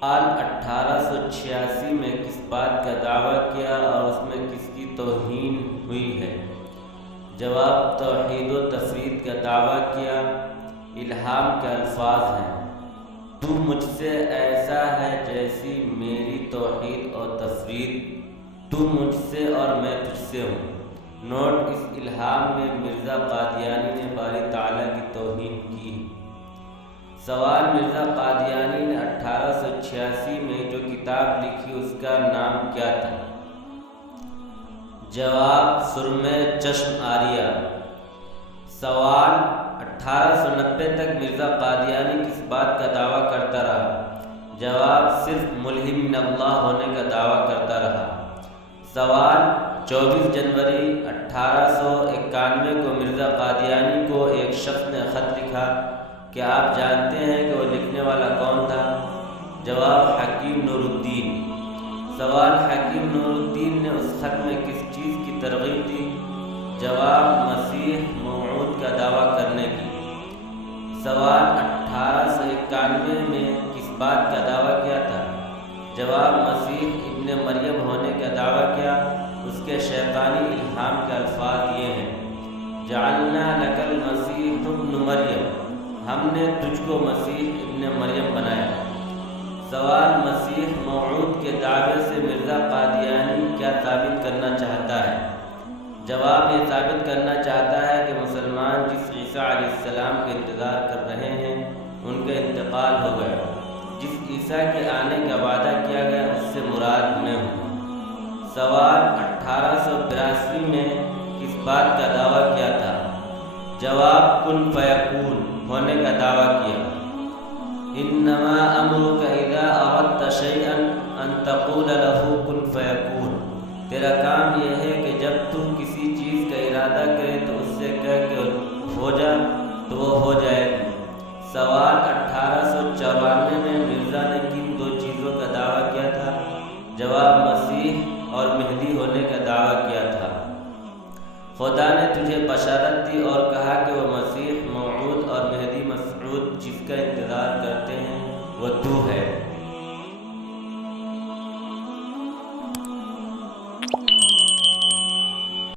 سال 1886 میں کس بات کا دعویٰ کیا اور اس میں کس کی توہین ہوئی ہے؟ جواب: توحید و تفرید کا دعویٰ کیا۔ الہام کے الفاظ ہیں: تو مجھ سے ایسا ہے جیسی میری توحید اور تفرید، تو مجھ سے اور میں تجھ سے ہوں۔ نوٹ: اس الہام میں مرزا قادیانی نے باری تعالیٰ کی توہین کی۔ سوال: مرزا قادیانی نے 1886 میں جو کتاب لکھی اس کا نام کیا تھا؟ جواب: سرمہ چشم آریہ۔ سوال: 1890 تک مرزا قادیانی کس بات کا دعویٰ کرتا رہا؟ جواب: صرف ملہم من اللہ ہونے کا دعویٰ کرتا رہا۔ سوال: 24 جنوری 1891 کو مرزا قادیانی کو ایک شخص نے خط لکھا، کیا آپ جانتے ہیں کہ وہ لکھنے والا کون تھا؟ جواب: حکیم نور الدین۔ سوال: حکیم نور الدین نے اس خط میں کس چیز کی ترغیب دی؟ جواب: مسیح موعود کا دعویٰ کرنے کی۔ سوال: 1891 میں کس بات کا دعویٰ کیا تھا؟ جواب: مسیح ابن مریم ہونے کا دعویٰ کیا۔ اس کے شیطانی الہام کے الفاظ یہ ہیں: جعلنا لک المسیح ابن مریم، ہم نے تجھ کو مسیح ابن مریم بنایا۔ سوال: مسیح موعود کے دعوے سے مرزا قادیانی کیا ثابت کرنا چاہتا ہے؟ جواب: یہ ثابت کرنا چاہتا ہے کہ مسلمان جس عیسیٰ علیہ السلام کا انتظار کر رہے ہیں ان کا انتقال ہو گیا۔ جس عیسیٰ کے آنے کا وعدہ کیا گیا اس سے مراد میں ہوں۔ سوال: 1882 میں کس بات کا دعویٰ کیا تھا؟ جواب: کن فیکون ہونے کا دعویٰ کیا۔ انما امرک اذا اردت شیئا ان تقول له کن فیکون، تیرا کام یہ ہے